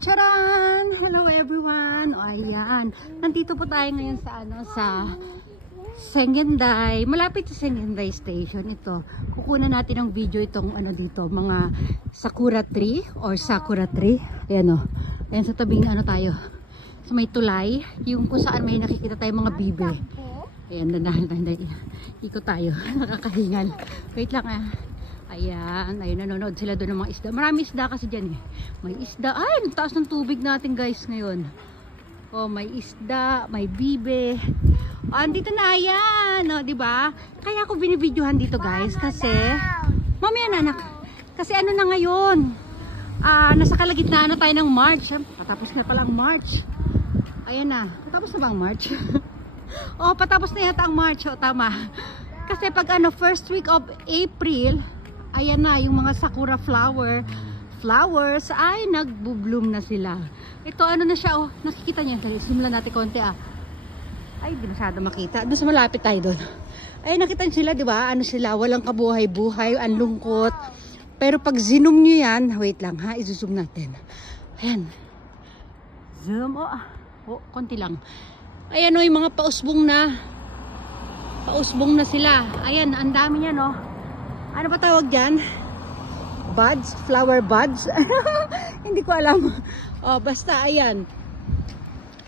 Charan! Hello everyone! O ayan, nandito po tayo ngayon sa Sengenday. Malapit sa Sengenday Station ito. Kukunan natin ng video itong dito, mga sakura tree or sakura tree. Ayan o. Ayan sa tabing tayo. Sa may tulay, yung kung saan may nakikita tayo mga bibe. Ayan, dandahan. Ikot tayo. Nakakahingal. Wait lang Ayan, nanonood sila doon ng mga isda. Marami isda kasi dyan May isda. Ay, ang taas ng tubig natin guys ngayon. Oh, may isda, may bibe. Andito na ayan, diba? Kaya ako binibidyohan dito guys kasi mamaya na anak. Kasi na ngayon? Nasa kalagitnaan na tayo ng March. Patapos na palang March. Ayan na. Patapos na ba ang March? Oh, patapos na yata ang March. Oh, tama. Kasi pag first week of April, ayan na, yung mga sakura flowers ay nagbo-bloom na sila. Ito na siya, nakikita niyo. Simulan natin konti Ay, di masyado makita. Doon sa malapit tayo doon. Ay, nakita niyo sila, di ba? Sila, walang kabuhay-buhay, ang lungkot. Pero pag zoom niyo yan, wait lang i-zoom natin. Ayan. Zoom, konti lang. Ayan yung mga pausbong na sila. Ayan, ang dami niyan Ano ba tawag dyan? Buds? Flower buds? Hindi ko alam. Basta ayan.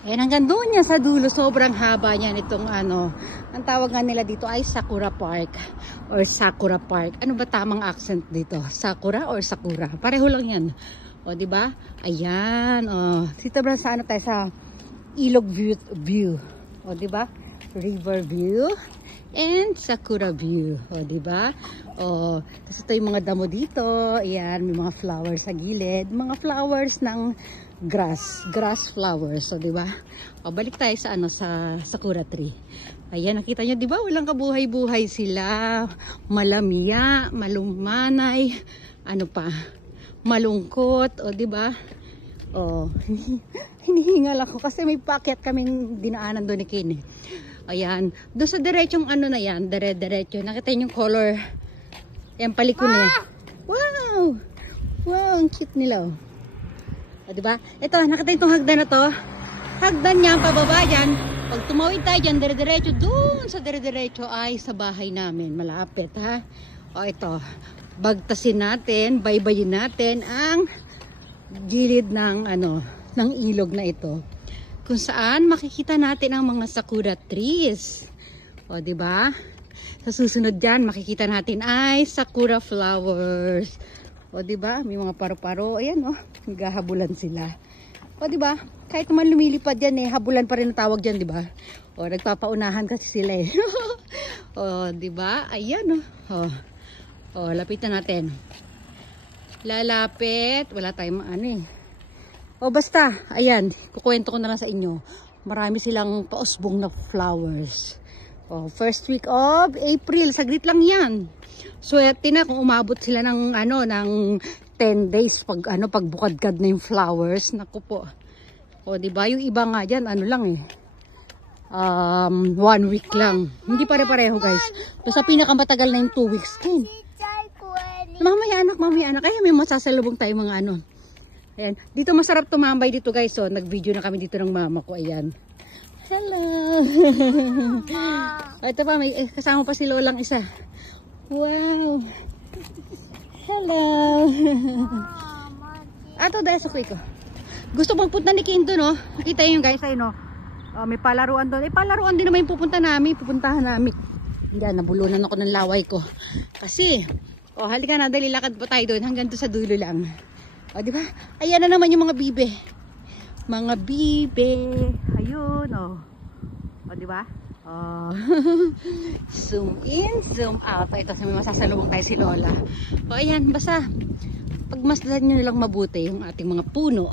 Ayan, hanggang doon niya sa dulo. Sobrang haba niyan itong ang tawag nga nila dito ay Sakura Park or Sakura Park. Ano ba tamang accent dito? Sakura or Sakura? Pareho lang yan. Diba? Ayan. Dito ba sa tayo sa Ilog View. Diba? River View and Sakura View. Diba? Tapos ito yung mga damo dito. Ayan, may mga flowers sa gilid. Mga flowers ng grass flowers. Diba? Balik tayo sa sa Sakura tree. Ayan, nakita nyo, diba? Walang kabuhay-buhay sila. Malamiya, malumanay, malungkot. Diba? Hinihingal ako kasi may packet kaming dinaanan doon ni Kine. Ayan, doon sa diretsong na yan, diretso. Nakita niyo yung color. Ayan, paliko niya. Wow! Wow, ang cute nila. Diba? Ito, nakita itong hagdan na to. Hagdan niya, pababa dyan. Pag tumawid tayo dyan, diretso, doon sa diretso ay sa bahay namin. Malapit, ito. Bagtasin natin, baybayin natin ang gilid ng ng ilog na ito. Kung saan makikita natin ang mga sakura trees. Diba? Sa susunod dyan, makikita natin ay sakura flowers. Diba? May mga paro-paro. Ayan, naghahabulan sila. Diba? Kahit naman lumilipad yan habulan pa rin ang tawag dyan, diba? Nagpapaunahan kasi sila diba? Ayan, lapitan natin. Lalapit. Wala tayong basta, ayan, kukwento ko na lang sa inyo. Marami silang pausbong na flowers. First week of April, saglit lang yan. Swerte na kung umabot sila ng ng 10 days pag pagbukadkad na yung flowers. Naku po. Diba? Yung iba nga dyan, lang 1 week lang. Hindi pare-pareho guys. Basta pinakamatagal na yung 2 weeks. Mamaya anak. Ay, may masasalubong tayo mga Ayan, dito masarap tumambay dito guys. Nag-video na kami dito ng mama ko. Ayan. Hello. Ito pa, may kasama pa si Lolang isa. Wow. Hello. Ato dahil sa ko. Gusto magpunta ni Kindo Nakita yun guys, may palaruan doon. Palaruan din naman yung pupuntahan namin. Hindi, nabulunan ako ng laway ko. Kasi, halika na, dali lakad pa tayo doon hanggang doon sa dulo lang. Diba? Ayan na naman yung mga bibe. Mga bibe. Ayun, diba? Zoom in, zoom out. Ito, may masasalubong tayo si Lola. Ayan, basta pagmasdan nyo nilang mabuti yung ating mga puno.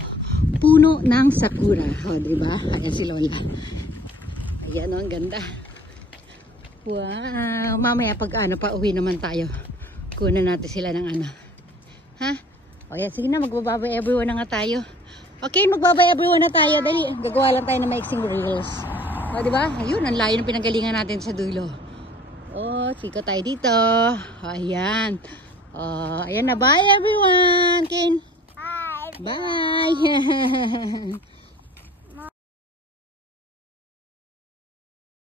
Puno ng sakura. Diba? Ayan si Lola. Ayan, ang ganda. Wow. Mamaya pag pa uwi naman tayo. Kunan natin sila ng Ayan, sige na, magbababay everyone na nga tayo. Okay, magbabay everyone na tayo. Dali, gagawa lang tayo ng mixing reels. Diba? Ayun, ang layo ng pinanggalingan natin sa dulo. Siko tayo dito. Ayan. Ayan na, bye everyone. Ken. Bye. Bye!